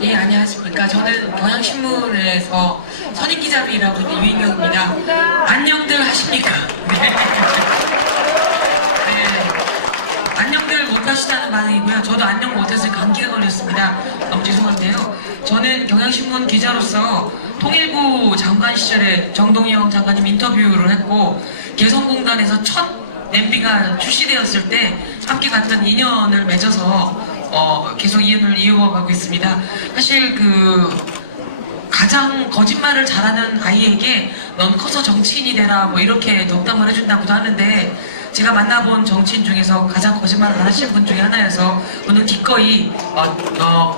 예, 안녕하십니까. 저는 경향신문에서 선임기자로 일하고 있는 유인경입니다. 안녕들 하십니까? 네. 안녕들 못하시다는 말이고요. 저도 안녕 못해서 감기가 걸렸습니다. 너무 죄송한데요. 저는 경향신문 기자로서 통일부 장관 시절에 정동영 장관님 인터뷰를 했고, 개성공단에서 첫 냄비가 출시되었을 때 함께 갔던 인연을 맺어서 계속 이어가고 있습니다. 사실 가장 거짓말을 잘하는 아이에게 넌 커서 정치인이 되라 뭐 이렇게 농담을 해준다고도 하는데, 제가 만나본 정치인 중에서 가장 거짓말을 안 하시는 분 중에 하나여서 오늘 기꺼이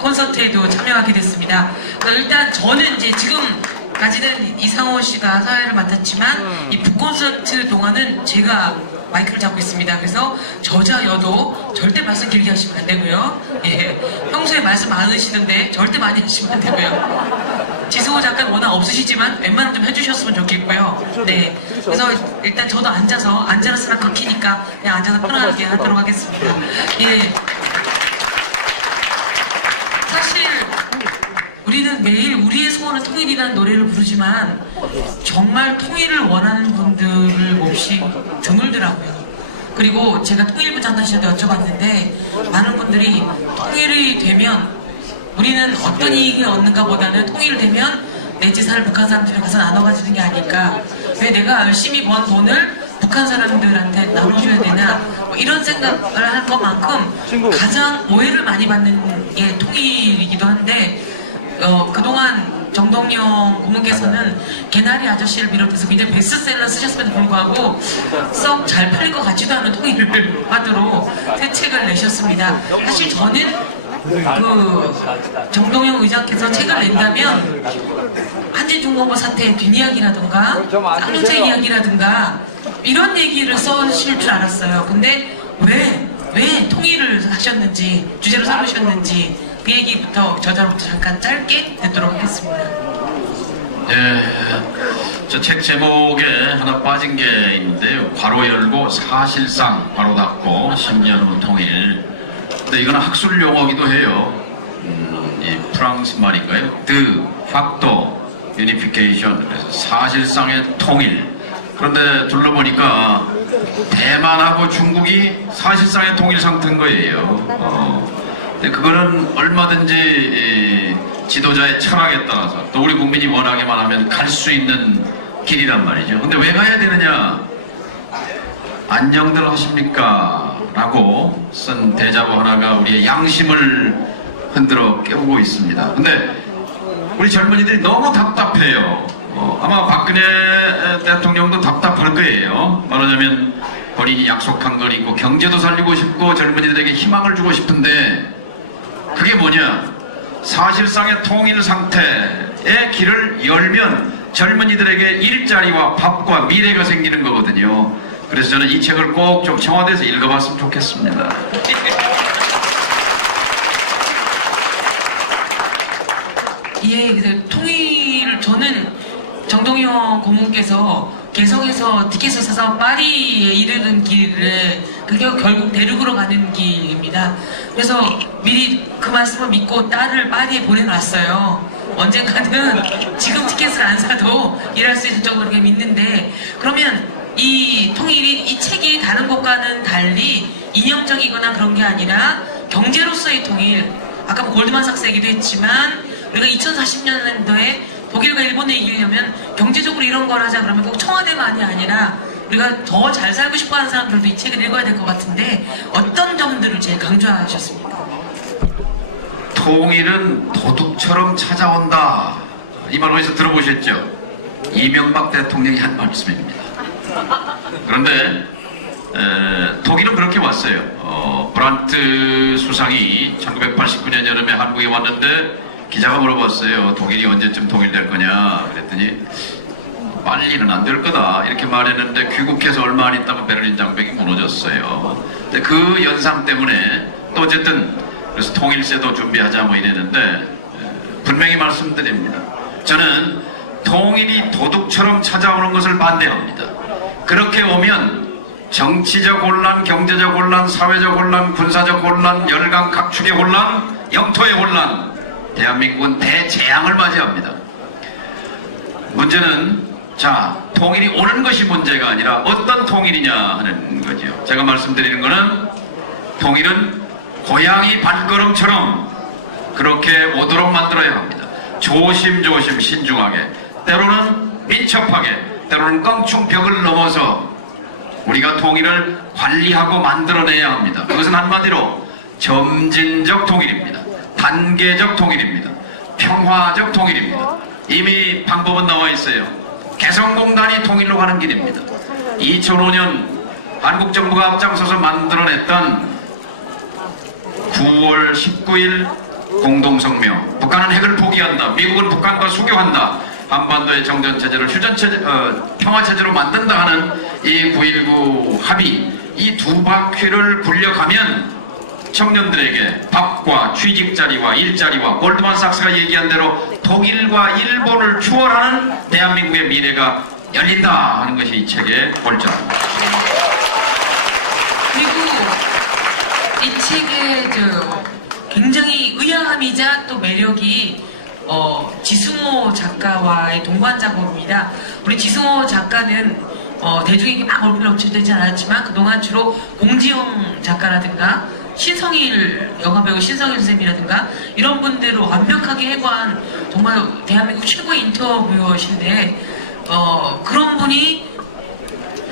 콘서트에도 참여하게 됐습니다. 일단 저는 이제 지금까지는 이상호 씨가 사회를 맡았지만 이 북콘서트 동안은 제가 마이크를 잡고 있습니다. 그래서 저자여도 절대 말씀 길게 하시면 안 되고요. 예, 평소에 말씀 많으시는데 절대 많이 하시면 안 되고요. 지승호 작가는 워낙 없으시지만 웬만하면 좀 해주셨으면 좋겠고요. 네, 그래서 일단 저도 앉아서 쓰면 긁히니까 그냥 앉아서 편안하게 하도록 하겠습니다. 예, 사실 우리는 매일 우리의 소원은 통일이라는 노래를 부르지만 정말 통일을 원하는 분들을 몹시 드물더라고요. 그리고 제가 통일부 장관 시절에 여쭤봤는데 많은 분들이 통일이 되면 우리는 어떤 이익을 얻는가 보다는 통일이 되면 내 재산을 북한 사람들이 가서 나눠 가지는 게 아닐까, 왜 내가 열심히 번 돈을 북한 사람들한테 나눠줘야 되나, 뭐 이런 생각을 할 것만큼 가장 오해를 많이 받는 게 통일이기도 한데, 그동안 정동영 고문께서는 개나리 아저씨를 비롯해서 굉장히 베스트셀러 쓰셨음에도 불구하고 썩 잘 팔릴 것 같지도 않은 통일을 하도록 새 책을 내셨습니다. 사실 저는 정동영 의장께서 책을 낸다면 한진중공업 사태의 뒷이야기라든가 쌍용차 이야기라든가 이런 얘기를 써실 줄 알았어요. 근데 왜 통일을 하셨는지, 주제로 삼으셨는지 그 얘기부터 저자로부터 잠깐 짧게 듣도록 하겠습니다. 예, 저 책 제목에 하나 빠진 게 있는데요. 괄호 열고 사실상 괄호 닫고 10년 후 통일. 근데 이거는 학술 용어기도 해요. 이 프랑스 말인가요? de facto unification, 그래서 사실상의 통일. 그런데 둘러보니까 대만하고 중국이 사실상의 통일 상태인 거예요. 근데 그거는 얼마든지 지도자의 철학에 따라서 또 우리 국민이 원하기만 하면 갈 수 있는 길이란 말이죠. 근데 왜 가야 되느냐? 안녕들 하십니까? 라고 쓴 대자보 하나가 우리의 양심을 흔들어 깨우고 있습니다. 근데 우리 젊은이들이 너무 답답해요. 아마 박근혜 대통령도 답답할 거예요. 말하자면 본인이 약속한 건 있고 경제도 살리고 싶고 젊은이들에게 희망을 주고 싶은데, 그게 뭐냐? 사실상의 통일 상태의 길을 열면 젊은이들에게 일자리와 밥과 미래가 생기는 거거든요. 그래서 저는 이 책을 꼭 좀 청와대에서 읽어봤으면 좋겠습니다. 예, 그래서 통일을 저는 정동영 고문께서 개성에서 티켓을 사서 파리에 이르는 길에 그게 결국 대륙으로 가는 길입니다. 그래서 미리 그 말씀을 믿고 딸을 파리에 보내놨어요. 언젠가는 지금 티켓을 안 사도 일할 수 있을 정도로 믿는데, 그러면 이 통일이, 이 책이 다른 것과는 달리 이념적이거나 그런 게 아니라 경제로서의 통일, 아까 뭐 골드만삭스 얘기도 했지만 우리가 2040년도에 독일과 일본에 이기려면 경제적으로 이런 걸 하자 그러면 꼭 청와대만이 아니라 우리가 더 잘 살고 싶어 하는 사람들도 이 책을 읽어야 될 것 같은데, 어떤 점들을 제일 강조하셨습니까? 통일은 도둑처럼 찾아온다. 이 말 어디서 들어보셨죠? 이명박 대통령이 한 말씀입니다. 그런데 독일은 그렇게 왔어요. 브란트 수상이 1989년 여름에 한국에 왔는데 기자가 물어봤어요. 독일이 언제쯤 통일될 거냐? 그랬더니 빨리는 안 될 거다 이렇게 말했는데, 귀국해서 얼마 안 있다가 베를린 장벽이 무너졌어요. 근데 그 연상 때문에 또 어쨌든 그래서 통일세도 준비하자 뭐 이랬는데, 분명히 말씀드립니다. 저는 통일이 도둑처럼 찾아오는 것을 반대합니다. 그렇게 오면 정치적 혼란, 경제적 혼란, 사회적 혼란, 군사적 혼란, 열강 각축의 혼란, 영토의 혼란, 대한민국은 대재앙을 맞이합니다. 문제는 자, 통일이 오는 것이 문제가 아니라 어떤 통일이냐 하는 거죠. 제가 말씀드리는 것은 통일은 고양이 발걸음처럼 그렇게 오도록 만들어야 합니다. 조심조심 신중하게, 때로는 민첩하게, 때로는 껑충벽을 넘어서 우리가 통일을 관리하고 만들어내야 합니다. 그것은 한마디로 점진적 통일입니다. 단계적 통일입니다. 평화적 통일입니다. 이미 방법은 나와 있어요. 개성공단이 통일로 가는 길입니다. 2005년 한국 정부가 앞장서서 만들어냈던 9월 19일 공동성명, 북한은 핵을 포기한다, 미국은 북한과 수교한다, 한반도의 정전체제를 평화체제로 만든다 하는 이 9.19 합의, 이 두 바퀴를 굴려가면 청년들에게 밥과 취직자리와 일자리와 골드만삭스가 얘기한 대로 독일과 일본을 추월하는 대한민국의 미래가 열린다 하는 것이 이 책의 골자입니다. 그리고 이 책의 굉장히 의아함이자 또 매력이 지승호 작가와의 동반 작업입니다. 우리 지승호 작가는 대중에게 막 얼굴이 노출되지 않았지만 그동안 주로 공지영 작가라든가 신성일 영화배우 신성일 선생님이라든가 이런 분들을 완벽하게 해고한 정말 대한민국 최고의 인터뷰어신데 그런 분이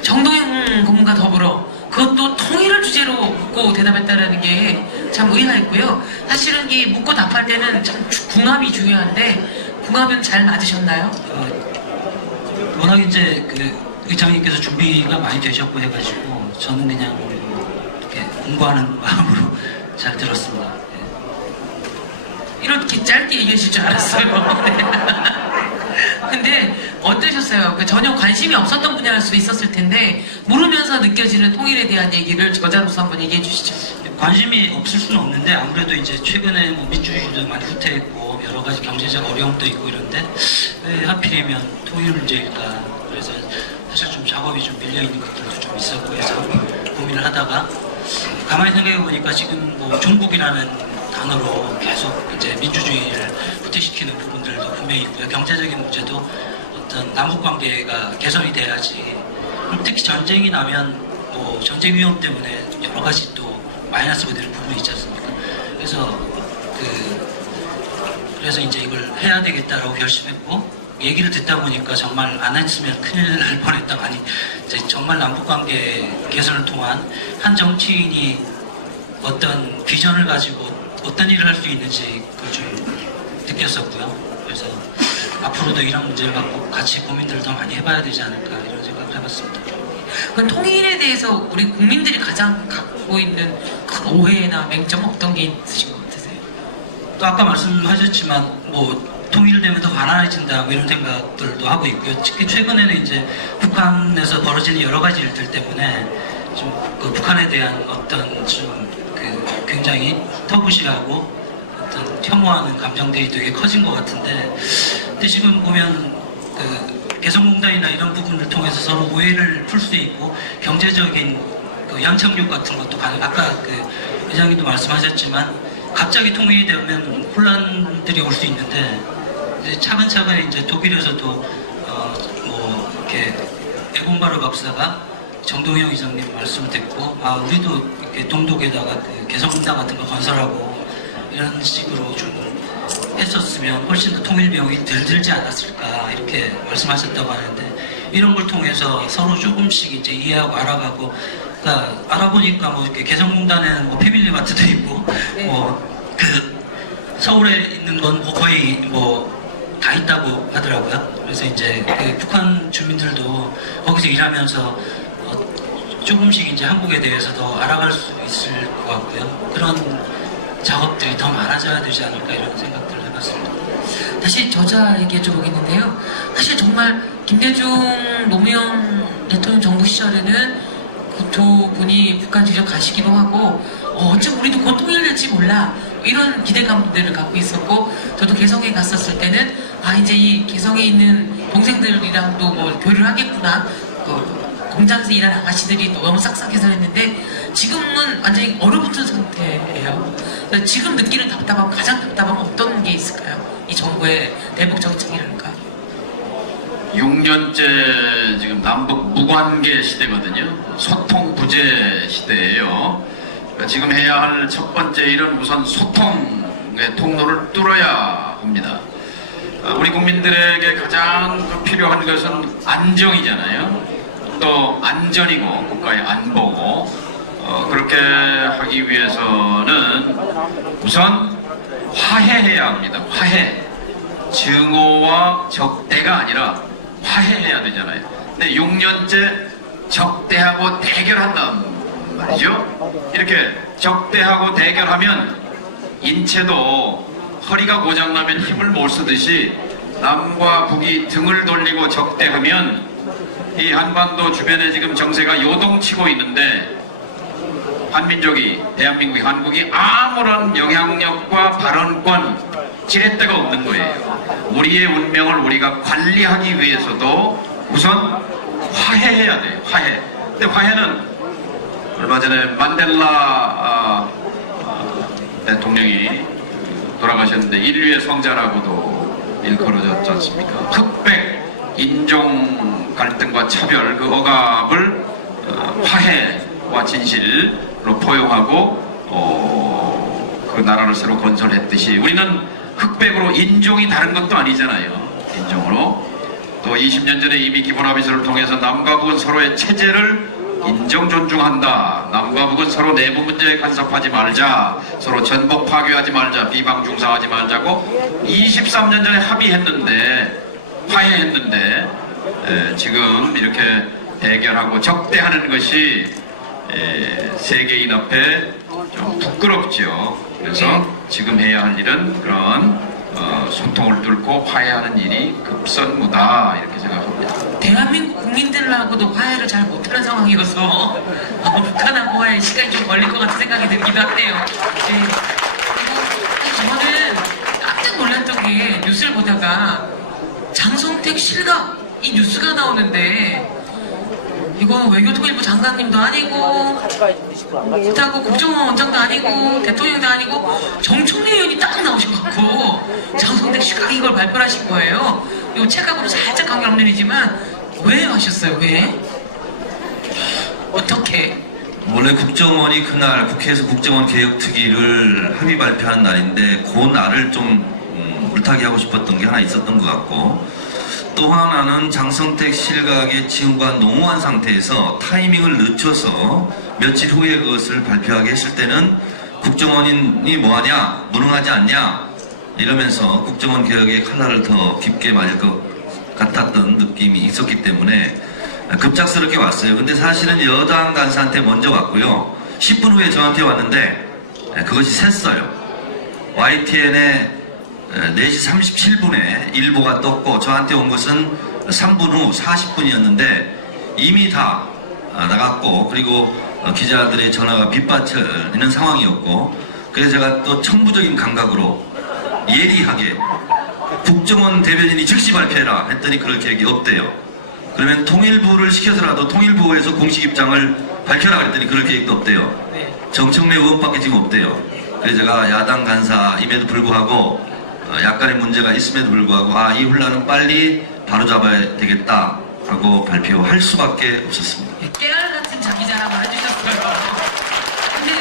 정동영 고문과 더불어 그것도 통일을 주제로 묻고 대답했다는 게 참 의아했고요. 사실은 이 묻고 답할 때는 참 궁합이 중요한데 궁합은 잘 맞으셨나요? 워낙 이제 그 의장님께서 준비가 많이 되셨고 해가지고 저는 그냥 이렇게 공부하는 마음으로 잘 들었습니다. 이렇게 짧게 얘기하실 줄 알았어요. 근데 어떠셨어요? 전혀 관심이 없었던 분야일 수도 있었을 텐데 모르면서 느껴지는 통일에 대한 얘기를 저자로서 한번 얘기해 주시죠. 관심이 없을 수는 없는데 아무래도 이제 최근에 뭐 민주주의도 많이 후퇴했고 여러 가지 경제적 어려움도 있고 이런데 왜 하필이면 통일 문제일까? 그래서 사실 좀 작업이 좀 밀려 있는 것들도 좀 있었고 해서 고민을 하다가 가만히 생각해 보니까 지금 뭐 종북이라는 단어로 계속 이제 민주주의를 후퇴시키는 부분들도 분명히 있고요. 경제적인 문제도 어떤 남북 관계가 개선이 돼야지. 그럼 특히 전쟁이 나면 뭐 전쟁 위험 때문에 여러 가지 또 마이너스가 되는 부분이 있지 않습니까? 그래서 이제 이걸 해야 되겠다라고 결심했고 얘기를 듣다 보니까 정말 안 했으면 큰일 날 뻔했다. 아니 이제 정말 남북관계 개선을 통한 한 정치인이 어떤 비전을 가지고 어떤 일을 할 수 있는지 그걸 좀 느꼈었고요. 그래서 앞으로도 이런 문제를 갖고 같이 고민들을 더 많이 해봐야 되지 않을까 이런 생각을 해봤습니다. 그 통일에 대해서 우리 국민들이 가장 갖고 있는 큰 오해나 맹점 어떤 게 있으신 것 같으세요? 또 아까 말씀하셨지만 뭐 통일되면 더 가난해진다 뭐 이런 생각들도 하고 있고요. 특히 최근에는 이제 북한에서 벌어지는 여러 가지 일들 때문에 좀 그 북한에 대한 어떤 좀 그 굉장히 터부시하고 어떤 혐오하는 감정들이 되게 커진 것 같은데, 근데 지금 보면 그 개성공단이나 이런 부분을 통해서 서로 오해를 풀 수 있고 경제적인 그 연착륙 같은 것도 가능. 아까 그 회장님도 말씀하셨지만 갑자기 통일이 되면 혼란들이 올 수 있는데 이제 차근차근 이제 독일에서도 뭐 이렇게 에곤바르 박사가 정동영 의장님 말씀을 듣고 우리도 이렇게 동독에다가 그 개성공단 같은 거 건설하고 이런 식으로 좀 했었으면 훨씬 더 통일 비용이 덜 들지 않았을까 이렇게 말씀하셨다고 하는데, 이런 걸 통해서 서로 조금씩 이제 이해하고 알아가고, 그러니까 알아보니까 뭐 이렇게 개성공단에는 뭐 패밀리마트도 있고 뭐 그 서울에 있는 건 뭐 거의 뭐 다 있다고 하더라고요. 그래서 이제 그 북한 주민들도 거기서 일하면서 조금씩 이제 한국에 대해서 더 알아갈 수 있을 것 같고요. 그런 작업들이 더 많아져야 되지 않을까 이런 생각들을 해봤습니다. 다시 저자에게 여쭤보겠는데요. 사실 정말 김대중 노무현 대통령 정부 시절에는 그 두 분이 북한 직접 가시기도 하고 어쩜 우리도 곧 통일될지 몰라 이런 기대감들을 갖고 있었고, 저도 개성에 갔었을 때는 이제 이 개성에 있는 동생들이랑도 뭐 교류를 하겠구나, 공장에서 일하는 아가씨들이 너무 싹싹해서 했는데 지금은 완전히 얼어붙은 상태예요. 그래서 지금 느끼는 답답함, 가장 답답함은 어떤 게 있을까요? 이 정부의 대북 정책이랄까? 6년째 지금 남북 무관계 시대거든요. 소통 부재 시대예요. 지금 해야 할 첫 번째 일은 우선 소통의 통로를 뚫어야 합니다. 우리 국민들에게 가장 필요한 것은 안정이잖아요. 또 안전이고 국가의 안보고 그렇게 하기 위해서는 우선 화해해야 합니다. 화해. 증오와 적대가 아니라 화해해야 되잖아요. 근데 6년째 적대하고 대결한단 말이죠. 이렇게 적대하고 대결하면 인체도 허리가 고장나면 힘을 못 쓰듯이 남과 북이 등을 돌리고 적대하면 이 한반도 주변에 지금 정세가 요동치고 있는데 한민족이, 대한민국이, 한국이 아무런 영향력과 발언권, 지렛대가 없는 거예요. 우리의 운명을 우리가 관리하기 위해서도 우선 화해해야 돼요. 화해. 근데 화해는 얼마 전에 만델라 대통령이 돌아가셨는데 인류의 성자라고도 일컬어졌지 않습니까? 흑백 인종 갈등과 차별 그 억압을 화해와 진실로 포용하고 그 나라를 새로 건설했듯이 우리는 흑백으로 인종이 다른 것도 아니잖아요. 인종으로 또 20년 전에 이미 기본합의서를 통해서 남과 북은 서로의 체제를 인정 존중한다. 남과 북은 서로 내부 문제에 간섭하지 말자. 서로 전복 파괴하지 말자. 비방 중상하지 말자고 23년 전에 합의했는데 화해했는데 지금 이렇게 대결하고 적대하는 것이 세계인 앞에 좀 부끄럽죠. 그래서 지금 해야 할 일은 그런 소통을 뚫고 화해하는 일이 급선무다 이렇게 생각합니다. 대한민국 국민들하고도 화해를 잘 못하는 상황이어서 북한하고 화해에 시간이 좀 걸릴 것 같은 생각이 들기도 한데요. 네. 그리고 저는 깜짝 놀랐던 게 뉴스를 보다가 장성택 실각 이 뉴스가 나오는데 이건 외교통일부 장관님도 아니고 그렇다고 국정원 원장도 아니고 대통령도 아니고 정청래 의원이 딱 나오셔갖고 장성택 실각 이걸 발표를 하신 거예요. 이거 책각으로 살짝 관계 없는 일이지만 왜 하셨어요? 왜? 어떻게? 원래 국정원이 그날 국회에서 국정원 개혁특위를 합의 발표한 날인데 그 날을 좀 물타기 하고 싶었던 게 하나 있었던 것 같고 또 하나는 장성택 실각의 지금과 농후한 상태에서 타이밍을 늦춰서 며칠 후에 그것을 발표하게 했을 때는 국정원이 뭐하냐 무능하지 않냐 이러면서 국정원 개혁의 칼날을 더 깊게 맞을 것 같았던 느낌이 있었기 때문에 급작스럽게 왔어요. 근데 사실은 여당 간사한테 먼저 왔고요. 10분 후에 저한테 왔는데 그것이 샜어요. YTN에 4시 37분에 일보가 떴고 저한테 온 것은 3분 후 40분이었는데 이미 다 나갔고 그리고 기자들의 전화가 빗받치는 상황이었고 그래서 제가 또 천부적인 감각으로 예리하게 국정원 대변인이 즉시 발표해라 했더니 그럴 계획이 없대요. 그러면 통일부를 시켜서라도 통일부에서 공식 입장을 밝혀라 그랬더니 그럴 계획도 없대요. 정청래 의원밖에 지금 없대요. 그래서 제가 야당 간사임에도 불구하고 약간의 문제가 있음에도 불구하고 이 혼란은 빨리 바로잡아야 되겠다 하고 발표할 수밖에 없었습니다. 깨알 같은 자기 자랑을 해주셨어요. 근데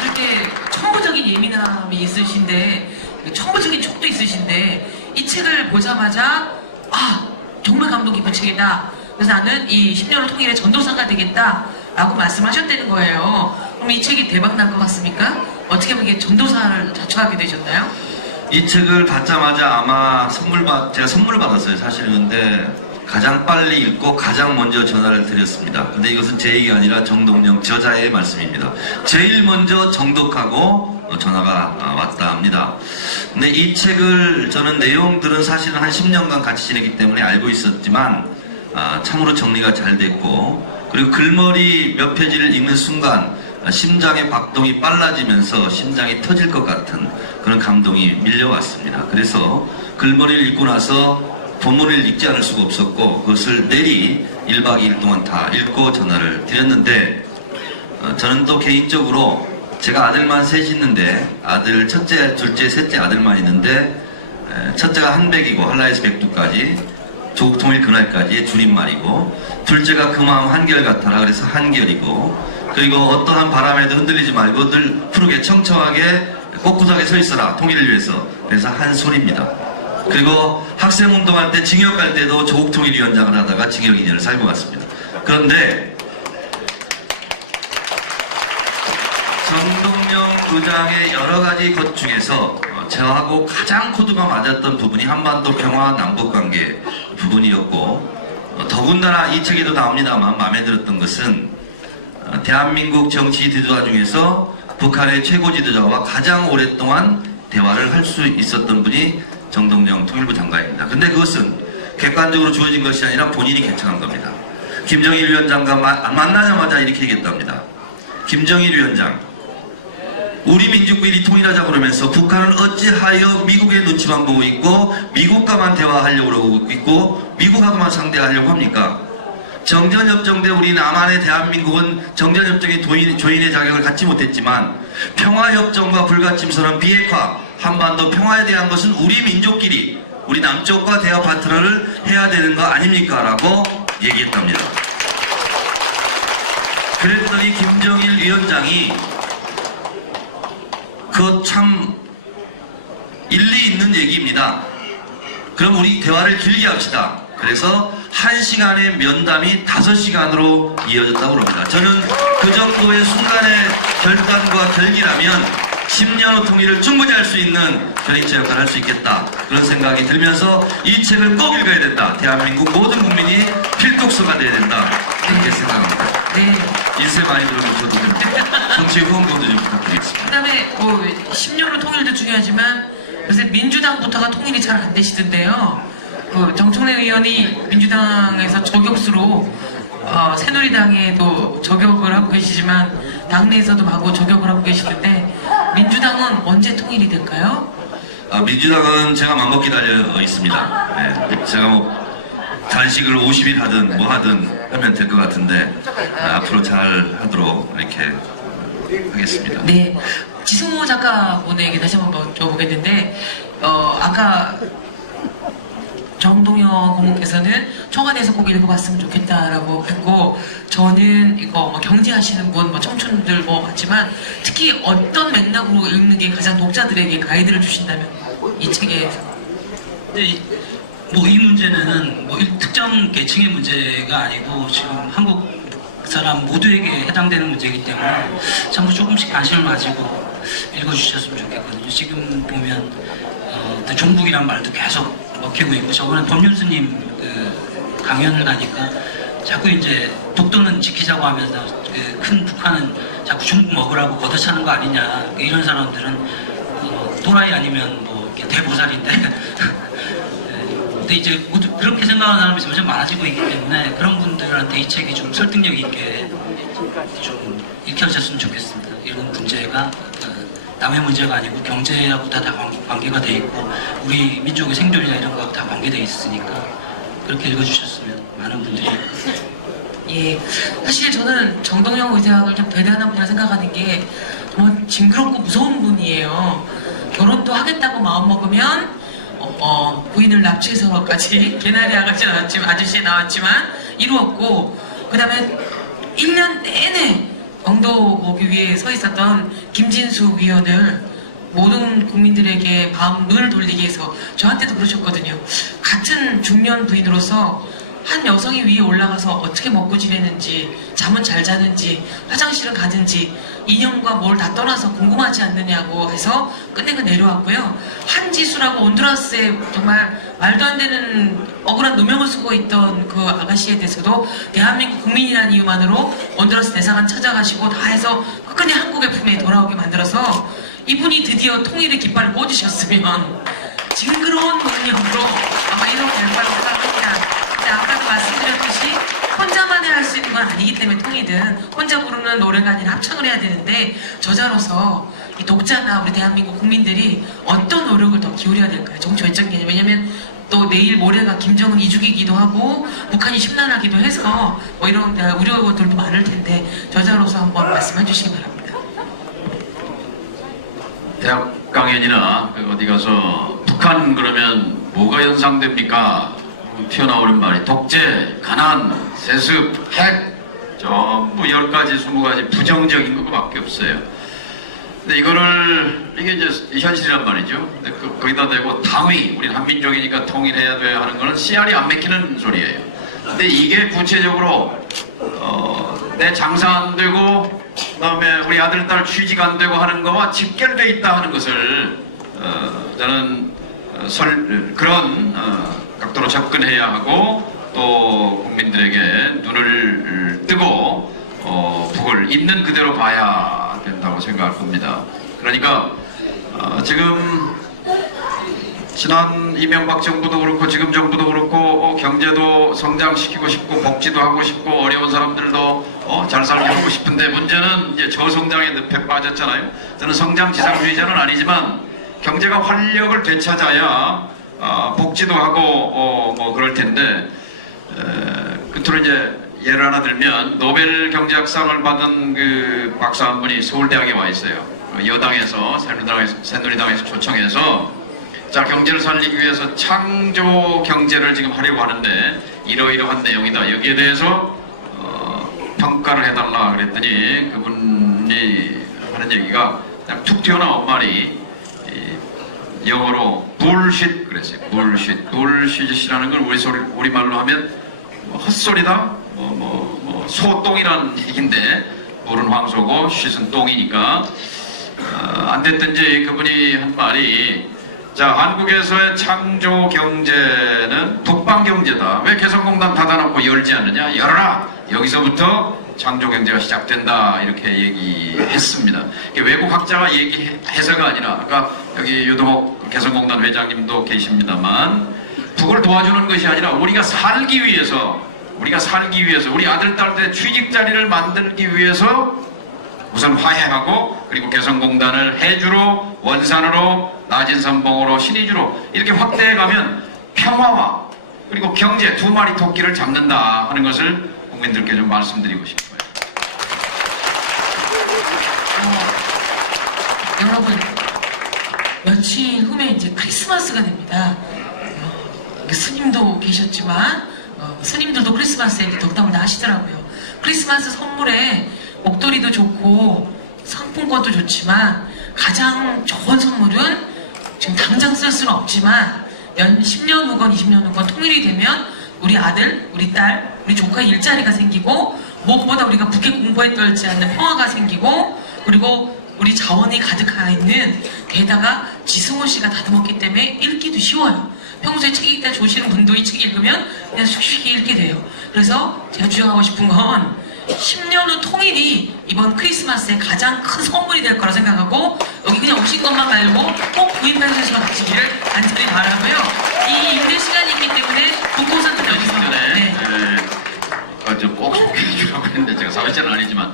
그렇게 천부적인 예민함이 있으신데 천부적인 촉도 있으신데 이 책을 보자마자 정말 감동 깊은 책이다. 그래서 나는 이 10년을 통일의 전도사가 되겠다 라고 말씀하셨다는 거예요. 그럼 이 책이 대박 날 것 같습니까? 어떻게 보기에 전도사를 자처하게 되셨나요? 이 책을 받자마자 아마 제가 선물 받았어요. 사실은. 근데 가장 빨리 읽고 가장 먼저 전화를 드렸습니다. 근데 이것은 제 얘기가 아니라 정동영 저자의 말씀입니다. 제일 먼저 정독하고 전화가 왔다 합니다. 근데 이 책을 저는 내용들은 사실은 한 10년간 같이 지냈기 때문에 알고 있었지만 참으로 정리가 잘 됐고 그리고 글머리 몇 페이지를 읽는 순간 심장의 박동이 빨라지면서 심장이 터질 것 같은 그런 감동이 밀려왔습니다. 그래서 글머리를 읽고 나서 본문을 읽지 않을 수가 없었고 그것을 내리 1박 2일 동안 다 읽고 전화를 드렸는데 저는 또 개인적으로 제가 아들만 셋이 있는데 아들 첫째, 둘째, 셋째 아들만 있는데 첫째가 한백이고 한라에서 백두까지 조국 통일 그날까지의 줄임말이고 둘째가 그 마음 한결같아라 그래서 한결이고 그리고 어떠한 바람에도 흔들리지 말고 늘 푸르게 청청하게 꼿꼿하게 서 있어라 통일을 위해서 그래서 한솔입니다. 그리고 학생 운동할 때 징역 갈 때도 조국 통일위원장을 하다가 징역 2년을 살고 갔습니다. 그런데 정동영 의장의 여러 가지 것 중에서 저하고 가장 코드가 맞았던 부분이 한반도 평화 남북관계 부분이었고 더군다나 이 책에도 나옵니다만 마음에 들었던 것은 대한민국 정치 지도자 중에서 북한의 최고 지도자와 가장 오랫동안 대화를 할 수 있었던 분이 정동영 통일부 장관입니다. 근데 그것은 객관적으로 주어진 것이 아니라 본인이 개척한 겁니다. 김정일 위원장과 만나자마자 이렇게 얘기했답니다. 김정일 위원장, 우리 민족끼리 통일하자고 그러면서 북한은 어찌하여 미국의 눈치만 보고 있고 미국과만 대화하려고 그러고 있고 미국하고만 상대하려고 합니까? 정전협정 때 우리 남한의 대한민국은 정전협정의 조인의 자격을 갖지 못했지만 평화협정과 불가침선언 비핵화 한반도 평화에 대한 것은 우리 민족끼리 우리 남쪽과 대화 파트너를 해야 되는 거 아닙니까? 라고 얘기했답니다. 그랬더니 김정일 위원장이 그거 참 일리 있는 얘기입니다. 그럼 우리 대화를 길게 합시다. 그래서 1시간의 면담이 5시간으로 이어졌다고 합니다. 저는 그 정도의 순간의 결단과 결기라면 10년 후 통일을 충분히 할 수 있는 견인체 역할을 할 수 있겠다. 그런 생각이 들면서 이 책을 꼭 읽어야 된다. 대한민국 모든 국민이 필독서가 돼야 된다. 이렇게 생각합니다. 네. 인쇄 많이 들어주셔도 됩니다. 정치 후원금도 좀 부탁드리겠습니다. 그 다음에 10년으로 통일도 중요하지만 요새 민주당부터가 통일이 잘 안 되시던데요. 정청래 의원이 민주당에서 저격수로 새누리당에도 저격을 하고 계시지만 당내에서도 마구 저격을 하고 계시던데 민주당은 언제 통일이 될까요? 민주당은 제가 맘먹기 달려 있습니다. 네, 제가 뭐 단식을 50일 하든 뭐 하든 하면 될 것 같은데 앞으로 잘 하도록 이렇게 하겠습니다. 네, 지승호 작가분에게 다시 한번 여쭤보겠는데 아까 정동영 고문께서는 청와대에서 꼭 읽어봤으면 좋겠다라고 했고 저는 이거 뭐 경제하시는 분, 뭐 청춘들 뭐 같지만 특히 어떤 맥락으로 읽는 게 가장 독자들에게 가이드를 주신다면 이 책에서 근데 뭐 이 문제는 뭐 특정 계층의 문제가 아니고 지금 한국 사람 모두에게 해당되는 문제이기 때문에 전부 조금씩 관심을 가지고 읽어주셨으면 좋겠거든요. 지금 보면 종북이란 말도 계속 먹히고 있고 저번에 법률스님 그 강연을 가니까 자꾸 이제 독도는 지키자고 하면서 그 큰 북한은 자꾸 중국 먹으라고 걷어차는 거 아니냐 이런 사람들은 또라이 아니면 뭐 이렇게 대보살인데 근데 이제 그렇게 생각하는 사람이 점점 많아지고 있기 때문에 그런 분들한테 이 책이 좀 설득력 있게 좀 읽혀졌으면 좋겠습니다. 이런 문제가 남의 문제가 아니고 경제하고 다 관계가 돼 있고 우리 민족의 생존이나 이런 거하고 다 관계돼 있으니까 그렇게 읽어주셨으면 많은 분들이 예, 사실 저는 정동영 의장을 좀 대단한 분이라 생각하는 게 정말 징그럽고 무서운 분이에요. 결혼도 하겠다고 마음먹으면 부인을 납치해서까지 개나리 아저씨 나왔지만 이루었고 그 다음에 1년 내내 영도 오기 위해 서 있었던 김진수 위원을 모든 국민들에게 눈을 돌리기 위해서 저한테도 그러셨거든요. 같은 중년 부인으로서 한 여성이 위에 올라가서 어떻게 먹고 지내는지 잠은 잘 자는지 화장실은 가든지 인형과 뭘 다 떠나서 궁금하지 않느냐고 해서 끝내고 내려왔고요. 한지수라고 온두라스에 정말 말도 안 되는 억울한 누명을 쓰고 있던 그 아가씨에 대해서도 대한민국 국민이라는 이유만으로 온두라스 대사관 찾아가시고 다 해서 끝까지 한국의 품에 돌아오게 만들어서 이분이 드디어 통일의 깃발을 꽂으셨으면 징그러운 능력으로 아마 이렇게 될 거라고 생각합니다. 아까도 말씀드렸듯이 혼자만이 할 수 있는 건 아니기 때문에 통일은 혼자 부르는 노래가 아니라 합창을 해야 되는데 저자로서 이 독자나 우리 대한민국 국민들이 어떤 노력을 더 기울여야 될까요? 정치 외적 개념. 왜냐면 또 내일 모레가 김정은 이주기기도 하고 북한이 심란하기도 해서 뭐 이런 우려들도 많을 텐데 저자로서 한번 말씀해 주시기 바랍니다. 대학 강연이나 어디 가서 북한 그러면 뭐가 연상됩니까? 튀어나오는 말이 독재, 가난, 세습, 핵 전부 10가지, 20가지 부정적인 것밖에 없어요. 근데 이게 이제 현실이란 말이죠. 근데 거기다 대고 당위, 우리 한민족이니까 통일해야 돼 하는 거는 씨알이 안 맥히는 소리예요. 근데 이게 구체적으로 내 장사 안 되고 그다음에 우리 아들 딸 취직 안 되고 하는 거와 직결돼 있다 하는 것을 저는 그런 각도로 접근해야 하고 또 국민들에게 눈을 뜨고 북을 있는 그대로 봐야 된다고 생각할 겁니다. 그러니까 지금 지난 이명박 정부도 그렇고 지금 정부도 그렇고 경제도 성장시키고 싶고 복지도 하고 싶고 어려운 사람들도 잘 살게 하고 싶은데 문제는 이제 저성장의 늪에 빠졌잖아요. 저는 성장지상주의자는 아니지만 경제가 활력을 되찾아야 복지도 하고 뭐 그럴 텐데 끝으로 이제 예를 하나 들면 노벨 경제학상을 받은 그 박사 한 분이 서울대학에 와 있어요. 여당에서 새누리당에서 초청해서 자, 경제를 살리기 위해서 창조 경제를 지금 하려고 하는데 이러이러한 내용이다. 여기에 대해서 평가를 해달라 그랬더니 그분이 하는 얘기가 그냥 툭 튀어나온 말이 영어로 bullshit 그랬어요. bullshit이라는 걸 우리말로 하면 헛소리다. 소똥이라는 얘기인데 물은 황소고 shit은 똥이니까 안 됐든지 그분이 한 말이 자, 한국에서의 창조 경제는 북방 경제다. 왜 개성공단 닫아놓고 열지 않느냐? 열어라! 여기서부터 창조 경제가 시작된다. 이렇게 얘기했습니다. 외국 학자가 얘기해서가 아니라 아까 여기 유동욱 개성공단 회장님도 계십니다만 북을 도와주는 것이 아니라 우리가 살기 위해서 우리 아들, 딸들의 취직 자리를 만들기 위해서 우선 화해하고 그리고 개성공단을 해주로, 원산으로, 낮은선봉으로, 신의주로 이렇게 확대해가면 평화와 그리고 경제 두 마리 토끼를 잡는다 하는 것을 국민들께 좀 말씀드리고 싶어요. 여러분 며칠 후에 이제 크리스마스가 됩니다. 스님도 계셨지만 스님들도 크리스마스에 덕담을 다 하시더라고요. 크리스마스 선물에 목도리도 좋고 상품권도 좋지만 가장 좋은 선물은 지금 당장 쓸 수는 없지만 10년 후건 20년 후건 통일이 되면 우리 아들, 우리 딸, 우리 조카의 일자리가 생기고 무엇보다 우리가 북에 공부에 떨지 않는 평화가 생기고 그리고 우리 자원이 가득하 있는 게다가 지승호 씨가 다듬었기 때문에 읽기도 쉬워요. 평소에 책 읽다 좋으시는 분도 이 책 읽으면 그냥 쉽게 읽게 돼요. 그래서 제가 주장하고 싶은 건 10년 후 통일이 이번 크리스마스의 가장 큰 선물이 될 거라 생각하고 여기 그냥 오신 것만 말고 꼭 구입해서 가시기를 간절히 바라고요. 이 인내 시간이 있기 때문에 북콘서트 여기서 꼭 소개해 주라고 했는데 제가 사회자는 아니지만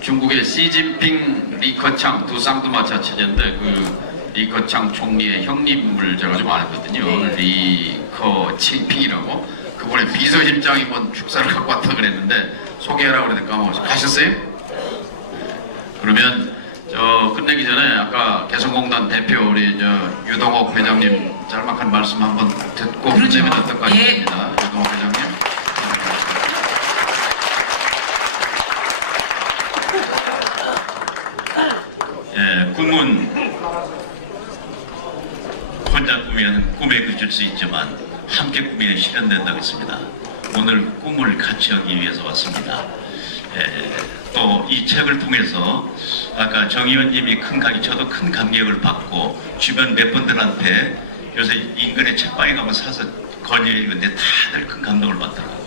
중국의 시진핑 리커창 두 쌍두마차 체제인데 그 리커창 총리의 형님을 제가 좀 알거든요. 리커칭핑이라고 그분의 비서실장이 뭔 축사를 갖고 왔다 그랬는데 소개하라고 그랬는데 까먹었어요. 가셨어요? 그러면 끝내기 전에 아까 개성공단 대표 우리 유동욱 회장님 짤막한 말씀 한번 듣고 끝내면 어떨까 싶습니다. 유동욱 회장님. 예, 꿈은 혼자 꾸면 꿈에 그칠 수 있지만 함께 꾸미면 실현된다고 했습니다. 오늘 꿈을 같이 하기 위해서 왔습니다. 또 이 책을 통해서 아까 정 의원님이 저도 큰 감격을 받고 주변 몇 분들한테 요새 인근에 책방에 가면 사서 권유했는데 다들 큰 감동을 받더라고요.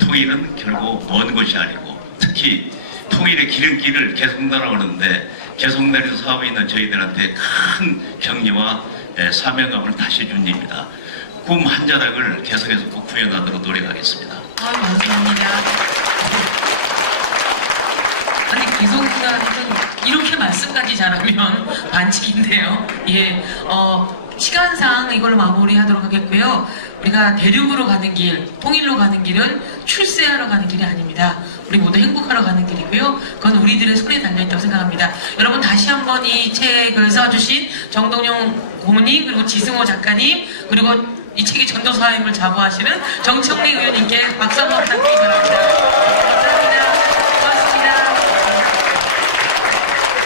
통일은 결국 먼 곳이 아니고 특히 통일의 기름길을 개성공단이라고 하는데 개성공단에서 사업에 있는 저희들한테 큰 격려와 사명감을 다시 준 일입니다. 꿈 한 자락을 개성에서 꼭 구현하도록 노력하겠습니다. 감사합니다. 아니 개성공단은 이렇게 말씀까지 잘하면 반칙인데요. 예, 시간상 이걸로 마무리하도록 하겠고요. 우리가 대륙으로 가는 길, 통일로 가는 길은 출세하러 가는 길이 아닙니다. 우리 모두 행복하러 가는 길이고요. 그건 우리들의 손에 달려있다고 생각합니다. 여러분 다시 한번 이 책을 써주신 정동용 고모님, 그리고 지승호 작가님, 그리고 이 책의 전도사임을 자부하시는 정청래 의원님께